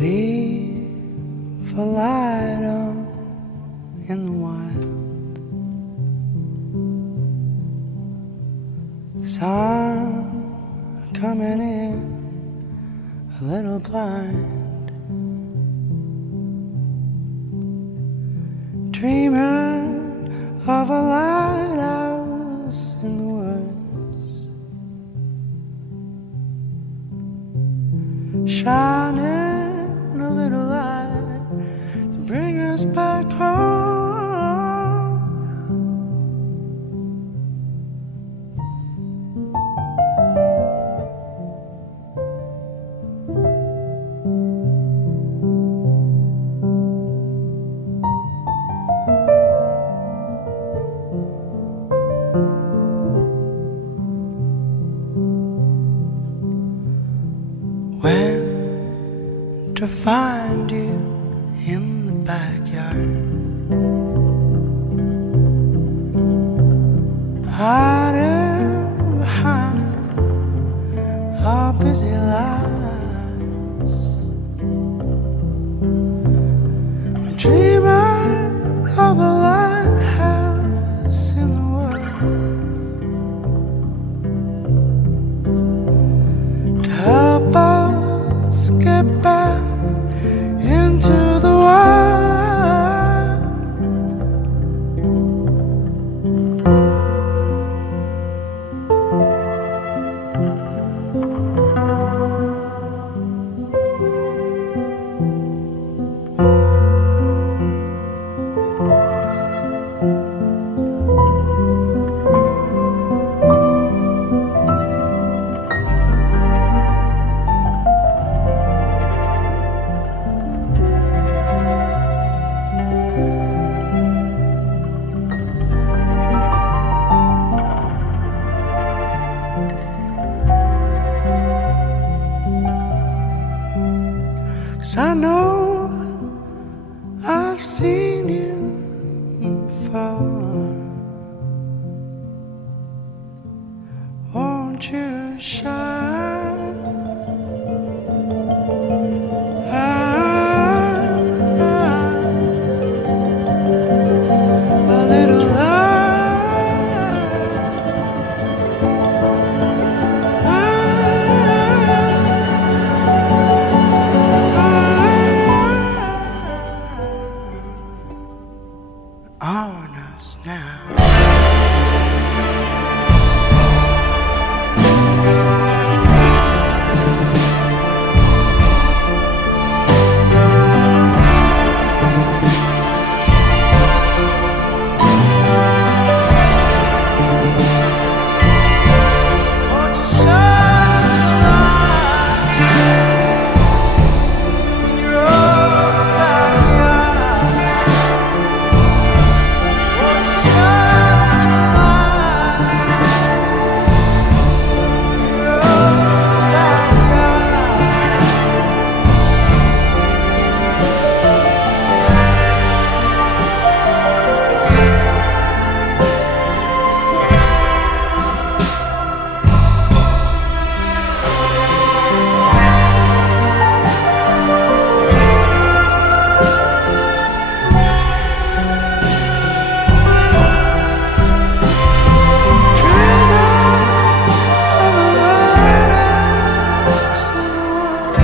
Leave a light on in the wild, 'cause I'm coming in a little blind, dreaming of a lighthouse in the woods, shining a little light to bring us back home. When to find you in the backyard, hiding behind our busy lives. I'm dreaming of a lighthouse in the woods to help us get back into the wild. Cause I know I've seen you before. Won't you shine a little on us now? Won't you shine a light in your own backyard? Won't you shine a light in your own backyard? Dreaming of a lighthouse in the woods.